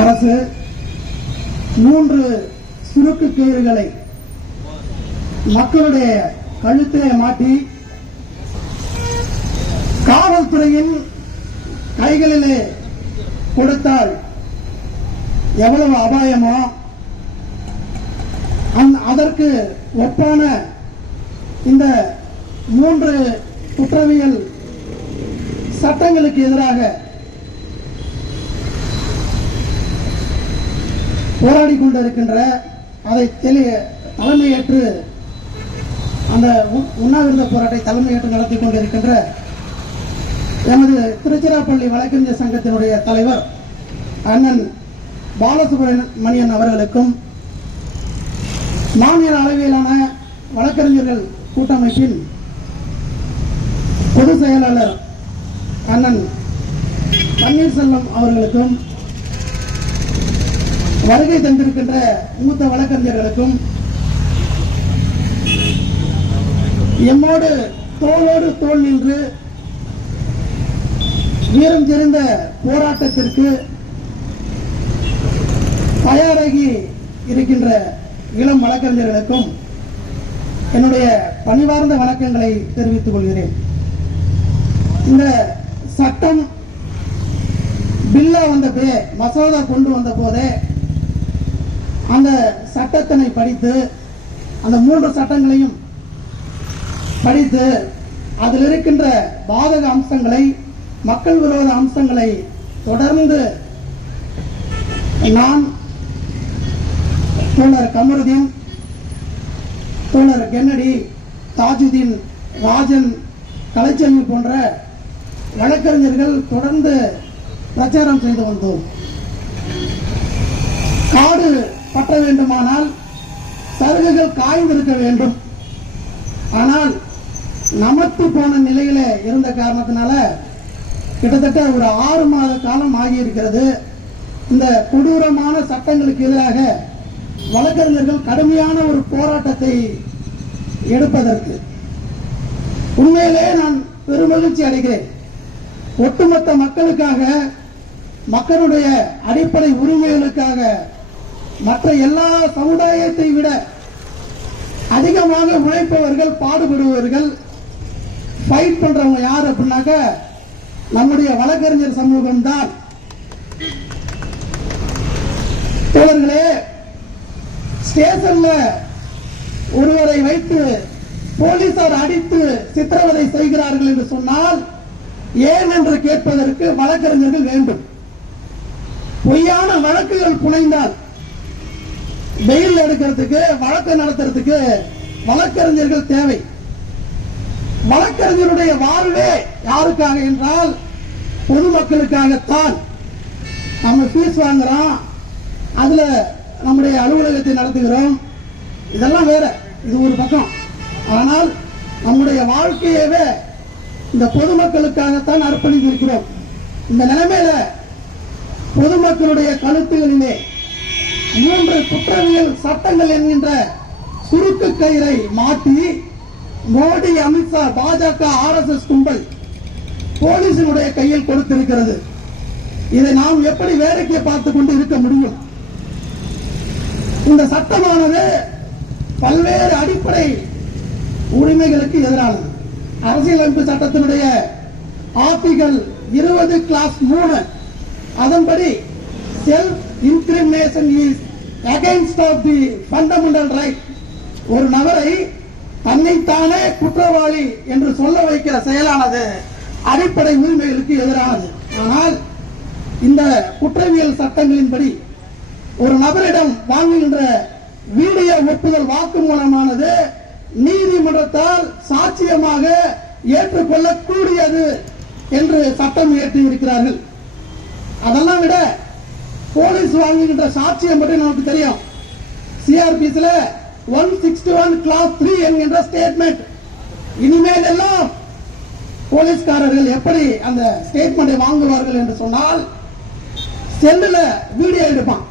அரசு மூன்று சுருக்கு கயிறுகளை மக்களுடைய கழுத்திலே மாட்டி காவல்துறையின் கைகளிலே கொடுத்தால் எவ்வளவு அபாயமோ அதற்கு ஒப்பான இந்த மூன்று குற்றவியல் சட்டங்களுக்கு எதிராக போராடி கொண்டிருக்கின்ற அதை தெளிய தலைமையேற்று அந்த உண்ணாவிரத போராட்டத்தை தலைமையேற்று நடத்தி கொண்டிருக்கின்ற எமது திருச்சிராப்பள்ளி வழக்கறிஞர் சங்கத்தினுடைய தலைவர் அண்ணன் பாலசுப்ரமணியன் அவர்களுக்கும் மாநில அளவிலான வழக்கறிஞர்கள் கூட்டமைப்பின் பொதுச் செயலாளர் அண்ணன் பன்னீர்செல்வம் அவர்களுக்கும் வருகை தந்திருக்கின்ற மூத்த வழக்கறிஞர்களுக்கும் எம்மோடு தோளோடு தோல் நின்று வீரம் தெரிந்த போராட்டத்திற்கு தயாராகி இருக்கின்ற இளம் வழக்கறிஞர்களுக்கும் என்னுடைய பணிவார்ந்த வணக்கங்களை தெரிவித்துக் கொள்கிறேன். இந்த சட்டம் பில்லா வந்த பே மசோதா கொண்டு வந்த போதே அந்த சட்டத்தினை படித்து அந்த மூன்று சட்டங்களையும் படித்து அதில் இருக்கின்ற பாதக அம்சங்களை மக்கள் விரோத அம்சங்களை தொடர்ந்து நான் தோழர் கமருதீன் தோழர் கென்னடி தாஜுதீன் ராஜன் கலைச்செல்வி போன்ற வழக்கறிஞர்கள் தொடர்ந்து பிரச்சாரம் செய்து வந்தோம். காடு பற்ற வேண்டுமானால் சருகுகள் காய்ந்திருக்க வேண்டும். ஆனால் நமத்து போன நிலையில இருந்த காரணத்தினால கிட்டத்தட்ட ஒரு ஆறு மாத காலம் ஆகியிருக்கிறது. இந்த கொடூரமான சட்டங்களுக்கு எதிராக வழக்கறிஞர்கள் கடுமையான ஒரு போராட்டத்தை எடுப்பதற்கு. உண்மையிலே நான் பெருமகிழ்ச்சி அடைகிறேன். ஒட்டுமொத்த மக்களுக்காக மக்களுடைய அடிப்படை உரிமைகளுக்காக மற்ற எல்லா சமுதாயத்தை விட அதிகமாக உழைப்பவர்கள் பாடுபடுபவர்கள் ஃபைட் பண்றவங்க யார் அப்படின்னாக்க நம்முடைய வழக்கறிஞர் சமூகம் தான். இவர்களே ஸ்டேஷன்ல ஒருவரை வைத்து போலீசார் அடித்து சித்திரவதை செய்கிறார்கள் என்று சொன்னால் ஏன் என்று கேட்பதற்கு வழக்கறிஞர்கள் வேண்டும். பொய்யான வழக்குகள் புனைந்தால் வெயில் எடுக்கிறதுக்கு வழக்கு நடத்துறதுக்கு வழக்கறிஞர்கள் தேவை. வழக்கறிஞருடைய வாழ்வே யாருக்காக என்றால் பொதுமக்களுக்காகத்தான். நம்ம ஃபீஸ் வாங்குறோம். அதுல நம்முடைய அலுவலகத்தை நடத்துகிறோம். இதெல்லாம் வேற. இது ஒரு பக்கம். ஆனால் நம்முடைய வாழ்க்கையவே இந்த பொதுமக்களுக்காகத்தான் அர்ப்பணித்திருக்கிறோம். இந்த நிலைமையில பொதுமக்களுடைய கழுத்துகளிலே மூன்று குற்றவியல் சட்டங்கள் என்கின்ற சுருக்கு கயிறை மாற்றி மோடி அமித்ஷா பாஜக ஆர்எஸ்எஸ் கும்பல் போலீசினுடைய கையில் கொடுத்திருக்கிறது. இதை நாம் எப்படி வேடிக்கை பார்த்து கொண்டு இருக்க முடியும்? இந்த சட்டமானது பல்வேறு அடிப்படை உரிமைகளுக்கு எதிரானது. அரசியலமைப்பு சட்டத்தினுடைய ஆர்டிகல் இருபது கிளாஸ் மூணு. அதன்படி self incrimination is against of the fundamental right ஒரு நபரை தன்னைத்தானே குற்றவாளி என்று சொல்ல வைக்கிற செயலானது அடிப்படை உரிமைகளுக்கு எதிரானது. ஆனால் இந்த குற்றவியல் சட்டங்களின்படி ஒரு நபரிடம் வாங்குகின்ற வீடியோ ஒப்புதல் வாக்குமூலமானது நீதிமன்றத்தால் சாட்சியமாக ஏற்றுக்கொள்ளக்கூடியது என்று சட்டம் இயற்றி இருக்கிறார்கள் அதெல்லாம் விட போலீஸ் வாங்குகின்ற சாட்சியம் பற்றி நமக்கு தெரியும். சிஆர்பிஸ்ல one sixty one clause three என்கின்ற ஸ்டேட்மெண்ட் இனிமேல் எல்லாம் போலீஸ்காரர்கள் எப்படி அந்த ஸ்டேட்மெண்ட்டை வாங்குவார்கள் என்று சொன்னால் செல்லுல வீடியோ எடுப்பான்.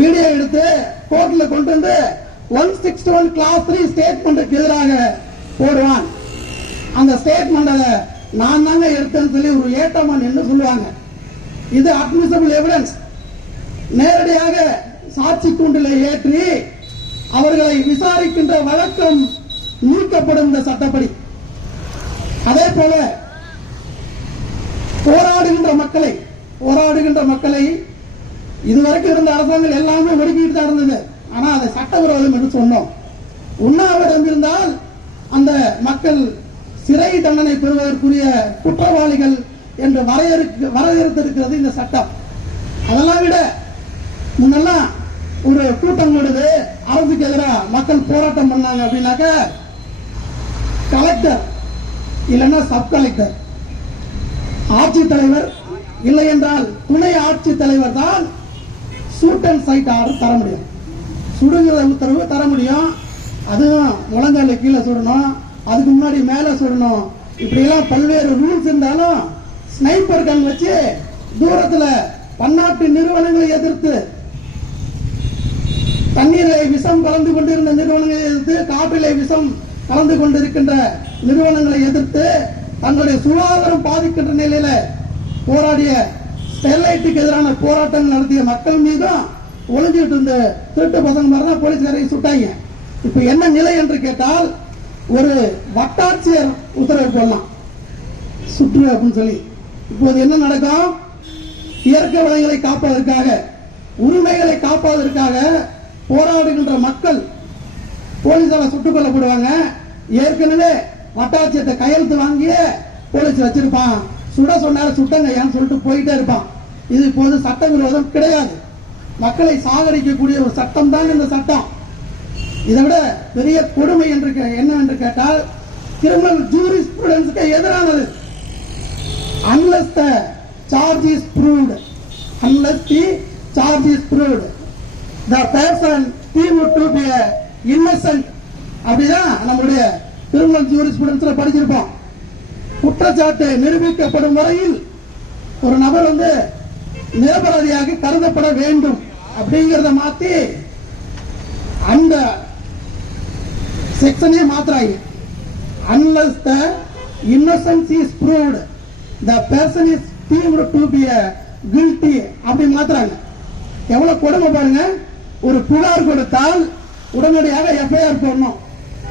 வீடியோ எடுத்து கோர்ட்ல கொண்டு வந்து one sixty one clause three ஸ்டேட்மெண்ட்டுக்கு எதிராக போடுவான். அந்த ஸ்டேட்மெண்ட்டை நான் தாங்க எடுத்தேன்னு சொல்லி ஒரு ஏட்டமான் நின்று சொல்லுவாங்க. இது அட்மிசபிள் எவிடன்ஸ் நேரடியாக சாட்சி கூண்டில் ஏற்றி அவர்களை விசாரிக்கின்ற வழக்கம் நீக்கப்படும் இந்த சட்டப்படி. அதே போல போராடுகின்ற மக்களை போராடுகின்ற மக்களை இதுவரைக்கும் இருந்த அரசாங்கம் எல்லாமே ஒடுக்கிட்டு தான் இருந்தது. ஆனால் அதை சட்டவிரோதம் என்று சொன்னோம். உண்ணாவிரதம் இருந்தால் அந்த மக்கள் சிறை தண்டனை பெறுவதற்குரிய குற்றவாளிகள் என்று வரையறுக்க வரையறுத்திருக்கிறது இந்த சட்டம். அதெல்லாம் விட முன்னெல்லாம் ஒரு கூட்டம் விடுது அரசுக்கு எதிராக மக்கள் போராட்டம் பண்ணாங்க அப்படின்னாக்க கலெக்டர் இல்லைன்னா சப் கலெக்டர் ஆட்சித்தலைவர் இல்லை என்றால் துணை ஆட்சித்தலைவர் தான் சூட் அண்ட் சைட் ஆர்டர் தர முடியும். சுடுகிற உத்தரவு தர முடியும். அதுவும் முழங்கால கீழே சுடணும். அதுக்கு முன்னாடி மேலே சுடணும். இப்படியெல்லாம் பல்வேறு ரூல்ஸ் இருந்தாலும் ஸ்னைப்பர் கன் வச்சு தூரத்தில் பன்னாட்டு நிறுவனங்களை எதிர்த்து தண்ணீரை விஷம் கலந்து கொண்டிருந்த நிறுவனங்களை எதிர்த்து காற்றிலே விஷம் கலந்து கொண்டிருக்கின்ற நிறுவனங்களை எதிர்த்து தங்களுடைய சுகாதாரம் பாதிக்கின்ற நிலையில போராடிய ஸ்டெர்லைட்டுக்கு எதிரான போராட்டம் நடத்திய மக்கள் மீதும் ஒளிஞ்சிட்டு இருந்த திருட்டு பசங்க மாதிரி தான் சுட்டாங்க. இப்ப என்ன நிலை என்று கேட்டால் ஒரு வட்டாட்சியர் உத்தரவு போடலாம். சுற்று அப்படின்னு சொல்லி. இப்போது என்ன நடக்கும்? இயற்கை வளங்களை காப்பதற்காக உரிமைகளை காப்பதற்காக போராடுகின்ற மக்கள் போலீசால சுட்டுக் கொல்லப்படுவாங்க. ஏற்கனவே வட்டாட்சியத்தை கையெழுத்து வாங்கியே போலீஸ் வச்சிருப்பான். சுட சொன்னார சுட்டங்க ஏன்னு சொல்லிட்டு போயிட்டே இருப்பான். இது இப்போது சட்டவிரோதம் கிடையாது. மக்களை சாகடிக்கக்கூடிய ஒரு சட்டம் தான் இந்த சட்டம். இதை விட பெரிய கொடுமை என்று கே- என்னவென்று கேட்டால் கிரிமினல் ஜூரிஸ்பிரூடன்ஸுக்கு எதிரானது. Unless the charge is proved unless the charge is proved the person deemed to be innocent அப்படிதான் நம்முடைய கிரிமினல் ஜூரிஸ்பிரூடன்ஸ்ல படிச்சிருப்போம். குற்றச்சாட்டு நிரூபிக்கப்படும் வரையில் ஒரு நபர் வந்து நிரபராதியாக கருதப்பட வேண்டும் அப்படிங்கறத மாத்தி அந்த செக்ஷனே மாத்துறாங்க. Unless the innocence is proved the person is deemed to be a அப்படி மாத்துறாங்க. எவ்வளவு கொடுமை பாருங்க. ஒரு புகார் கொடுத்தால் உடனடியாக எஃப்ஐஆர் போடணும்.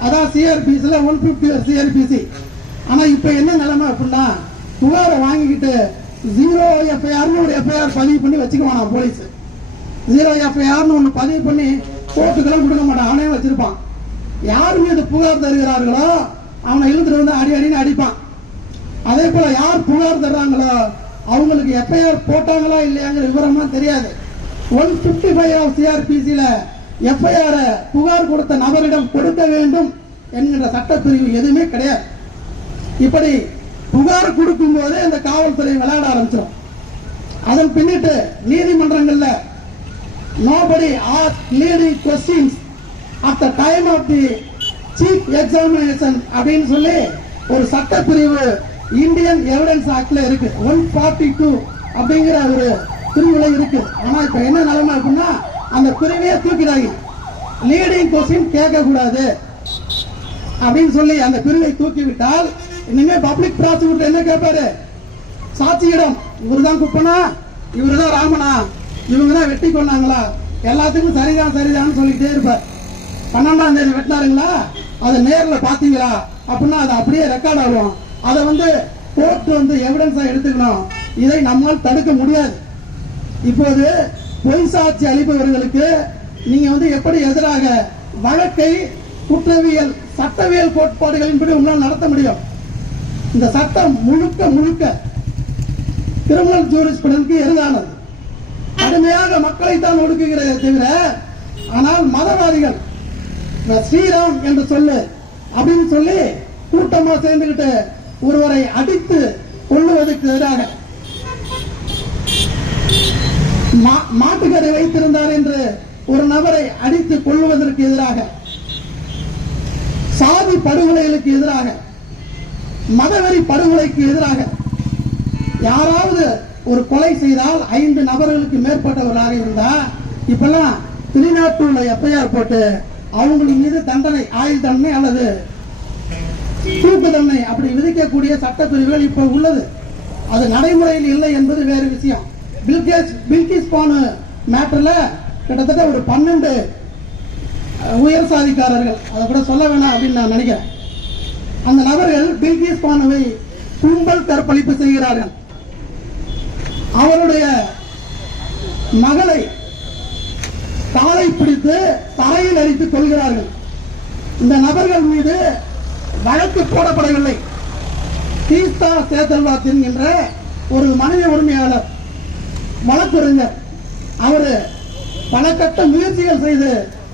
அதான் சிஆர்பிசியில் ஒன் ஃபிஃப்டி சிஆர்பிசி ஆனால் இப்போ என்ன நிலைமை அப்படின்னா புகாரை வாங்கிக்கிட்டு ஜீரோ எஃப்ஐஆர்னு ஒரு எஃப்ஐஆர் பதிவு பண்ணி வச்சுக்குவான் போலீஸ் ஜீரோ எஃப்ஐஆர்னு ஒன்று பதிவு பண்ணி கோர்ட்டுக்கெல்லாம் கொடுக்க மாட்டான். அவனே வச்சிருப்பான். யார் மீது புகார் தருகிறார்களோ அவனை இழுத்துட்டு வந்து அடி அடின்னு அடிப்பான். அதே போல யார் புகார் தர்றாங்களோ அவங்களுக்கு எஃப்ஐஆர் போட்டாங்களா இல்லையாங்கிற விவரமா தெரியாது. ஒன் பிப்டி ஃபைவ் ஆஃப் சிஆர்பிசியில் எஃப்ஐஆர் புகார் கொடுத்த நபரிடம் கொடுக்க வேண்டும் என்கிற சட்டப்பிரிவு எதுவுமே கிடையாது. இப்படி புகார் கொடுக்கும் போதே இந்த காவல்துறை விளையாட ஆரம்பிச்சிடும் அதன் பின்னிட்டு நீதிமன்றங்கள்ல nobody asked leading questions at the time of the chief examination அப்படின்னு சொல்லி ஒரு சட்டப்பிரிவு இந்தியன் எவிடன்ஸ் ஆக்ட்ல இருக்கு. ஒன் ஃபார்ட்டி டூ அப்படிங்கிற ஒரு பிரிவுல இருக்கு. ஆனா இப்ப என்ன நிலைமை அப்படின்னா அந்த பிரிவையே தூக்கிடாங்க லீடிங் கொஸ்டின் கேட்க கூடாது அப்படின்னு சொல்லி அந்த பிரிவை தூக்கிவிட்டால் இனிமே பப்ளிக் ப்ராசிக்யூட்டர் என்ன கேட்பாரு சாட்சியிடம் இவர்தான் குப்பனா? இவர்தான் ராமனா? இவங்க தான் வெட்டி கொண்டாங்களா எல்லாத்துக்கும் சரிதான் சரிதான் சொல்லிக்கிட்டே இருப்பார். பன்னெண்டாம் தேதி வெட்டினாருங்களா? அதை நேரில் பார்த்தீங்களா? அப்படின்னா அது அப்படியே ரெக்கார்ட் ஆகும். அதை வந்து கோர்ட் வந்து எவிடன்ஸா எடுத்துக்கணும். இதை நம்மால் தடுக்க முடியாது. இப்போது பொய் சாட்சி அளிப்பவர்களுக்கு நீங்க வந்து எப்படி எதிராக வழக்கை குற்றவியல் சட்டவியல் கோட்பாடுகளின்படி உங்களால் நடத்த முடியும்? இந்த சட்டம் முழுக்க முழுக்க கிரிமினல் ஜூரிஸ்பிடனுக்கு எதிரானது. கடுமையாக மக்களை தான் ஒடுக்குகிறதே தவிர ஆனால் மதவாதிகள் இந்த ஸ்ரீராம் என்று சொல்லு அப்படின்னு சொல்லி கூட்டமா சேர்ந்துகிட்டு ஒருவரை அடித்து கொள்ளுவதற்கு எதிராக. மா- வைத்திருந்தார் என்று ஒரு நபரை அடித்து கொள்ளுவதற்கு எதிராக. சாதி படுகொலைகளுக்கு எதிராக. மதவெறி படுகொலைக்கு எதிராக யாராவது ஒரு கொலை செய்தால் ஐந்து நபர்களுக்கு மேற்பட்டவர்களாக இருந்தா இப்பெல்லாம் வெளிநாட்டு உள்ள எஃப்ஐஆர் போட்டு அவங்களின் மீது தண்டனை ஆயுள் தண்டனை அல்லது தூக்கு தண்டனை அப்படி விதிக்கக்கூடிய சட்டப்பிரிவுகள் இப்ப உள்ளது. அது நடைமுறையில் இல்லை என்பது வேறு விஷயம். பில்கேஸ் பில்கிஸ் பானு மேட்டர்ல கிட்டத்தட்ட ஒரு பன்னெண்டு உயர் சாதிக்காரர்கள் அதை கூட சொல்ல வேணாம் அப்படின்னு நான் நினைக்கிறேன். அந்த நபர்கள் பில்கிஸ் பானுவை கும்பல் கற்பழிப்பு செய்கிறார்கள். அவருடைய மகளை காலை பிடித்து தரையில் அடித்துக் கொள்கிறார்கள் இந்த நபர்கள் மீது வழக்கு போடப்படவில்லை. தீஸ்தா சேத்தல்வாத் என்கின்ற ஒரு மனித உரிமையாளர் வழக்கறிஞர் அவரு பல கட்ட முயற்சிகள் செய்து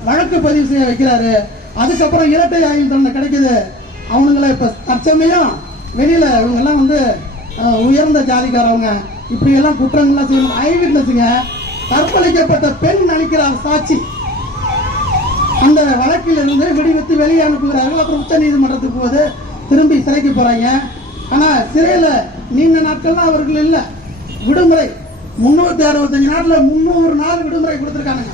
வழக்கு பதிவு செய்ய வைக்கிறாரு. அதுக்கப்புறம் இரட்டை ஆயுள் தண்டனை கிடைக்குது. அவனுங்களை இப்ப தற்சமயம் வெளியில இவங்க எல்லாம் வந்து உயர்ந்த ஜாதிக்காரவங்க. இப்படி எல்லாம் குற்றங்கள்லாம் செய்யணும். ஐ விட்னஸுங்க கற்பழிக்கப்பட்ட பெண் நினைக்கிறார் சாட்சி. அந்த வழக்கில் இருந்து விடுவித்து வெளியே அனுப்புகிறார்கள். அப்புறம் உச்ச நீதிமன்றத்துக்கு போது திரும்பி சிறைக்கு போறாங்க. ஆனா சிறையில நீண்ட நாட்கள்லாம் அவர்கள் இல்லை. விடுமுறை முன்னூத்தி அறுபத்தஞ்சு நாட்டில் முந்நூறு நாள் விடுமுறை கொடுத்துருக்கானுங்க.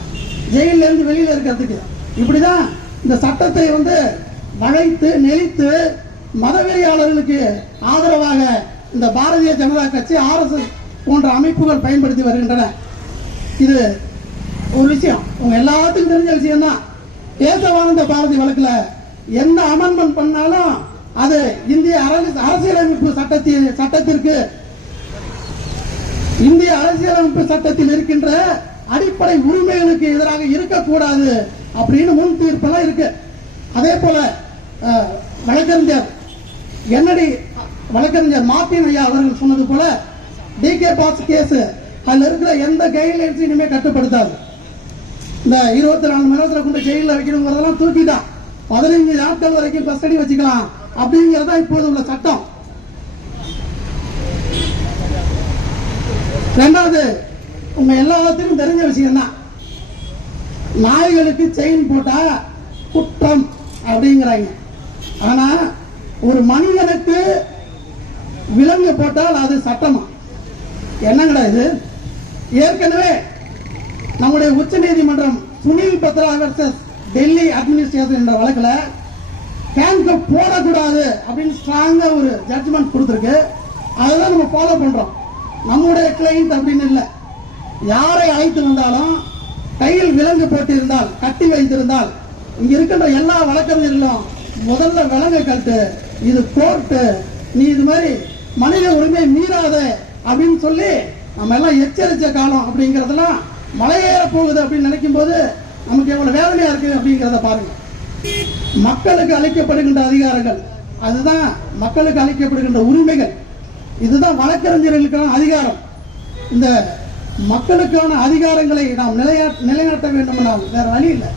ஜெயில இருந்து வெளியில இருக்கிறதுக்கு. இப்படிதான் இந்த சட்டத்தை வந்து வளைத்து நெளித்து மதவெறியாளர்களுக்கு ஆதரவாக இந்த பாரதிய ஜனதா கட்சி ஆர்எஸ்எஸ் போன்ற அமைப்புகள் பயன்படுத்தி வருகின்றன. இது ஒரு விஷயம். உங்க எல்லாத்துக்கும் தெரிஞ்ச விஷயம் தான் தேசவானந்த பாரதி வழக்குல எந்த அமெண்ட்மெண்ட் பண்ணாலும் அது இந்திய அரசு- அரசியலமைப்பு சட்டத்தின் சட்டத்திற்கு இந்திய அரசியலமைப்பு சட்டத்தில் இருக்கின்ற அடிப்படை உரிமைகளுக்கு எதிராக இருக்கக்கூடாது அப்படின்னு முன் தீர்ப்பெல்லாம் இருக்கு. அதே போல வழக்கறிஞர் என்னடி வழக்கறிஞர் மார்டின் ஐயா அவர்கள் சொன்னது போல டி கே பாஸ் கேஸ் அதுல இருக்கிற எந்த கைட்லைன்ஸையும் இனிமேல் கட்டுப்படுத்தாது. இந்த இருபத்தி நாலு மணி நேரத்தில் கொண்டு ஜெயிலில் வைக்கணுங்கிறதெல்லாம் தூக்கிட்டான் பதினைஞ்சு நாட்கள் வரைக்கும் கஸ்டடி வச்சுக்கலாம் அப்படிங்கிறதா இப்போது உள்ள சட்டம். ரெண்டாவது உங்க எல்லாத்துக்கும் தெரிஞ்ச விஷயம் தான் நாய்களுக்கு செயின் போட்டா குற்றம் அப்படிங்கிறாங்க. ஆனா ஒரு மனிதனுக்கு விலங்கு போட்டால் அது சட்டமா? என்னங்கடா இது? ஏற்கனவே நம்முடைய உச்ச நீதிமன்றம் சுனில் பத்ரா வர்சஸ் டெல்லி அட்மினிஸ்ட்ரேஷன் என்ற வழக்கில் ஹேண்ட்கப் போடக்கூடாது அப்படின்னு ஸ்ட்ராங்காக ஒரு ஜட்ஜ்மெண்ட் கொடுத்துருக்கு. அதை தான் நம்ம ஃபாலோ பண்ணுறோம் நம்முடைய கிளைண்ட் அப்படின்னு இல்லை. யாரை அழைத்து வந்தாலும் கையில் விலங்கு போட்டிருந்தால் கட்டி வைத்திருந்தால் இங்கே இருக்கின்ற எல்லா வழக்கறிஞர்களும் முதல்ல விலங்கு கட்டு இது கோர்ட்டு நீ இது மாதிரி மனித உரிமை மீறாத அப்படின்னு சொல்லி நம்ம எல்லாம் எச்சரித்த காலம் அப்படிங்கிறதெல்லாம் மலையேற போகுது அப்படின்னு நினைக்கும் போது நமக்கு எவ்வளவு வேதனையா இருக்கு அப்படிங்கிறத பாருங்க. மக்களுக்கு அளிக்கப்படுகின்ற அதிகாரங்கள் அதுதான் மக்களுக்கு அளிக்கப்படுகின்ற உரிமைகள். இதுதான் வழக்கறிஞர்களுக்கான அதிகாரம். இந்த மக்களுக்கான அதிகாரங்களை நாம் நிலையா நிலைநாட்ட வேண்டுமானால் வேற வழி இல்லை.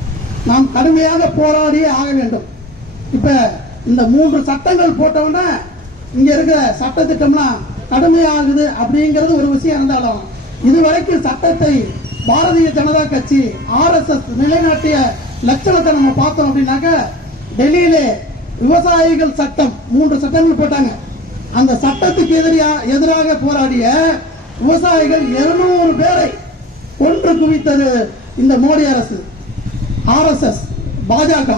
நாம் கடுமையாக போராடியே ஆக வேண்டும். இப்ப இந்த மூன்று சட்டங்கள் போட்டவுடனே இங்க இருக்கிற சட்டத்திட்டம்லாம் கடுமையாகுது அப்படிங்கிறது ஒரு விஷயம் இருந்தாலும் இதுவரைக்கும் சட்டத்தை பாரதிய ஜனதா கட்சி ஆர்எஸ்எஸ் நிலைநாட்டிய லட்சணத்தை நம்ம பார்த்தோம் அப்படின்னாக்க டெல்லியிலே விவசாயிகள் சட்டம் மூன்று சட்டங்கள் போட்டாங்க. அந்த சட்டத்துக்கு எதிரியா எதிராக போராடிய விவசாயிகள் 200 பேரை கொன்று குவித்தது இந்த மோடி அரசு. ஆர்எஸ்எஸ் பாஜக.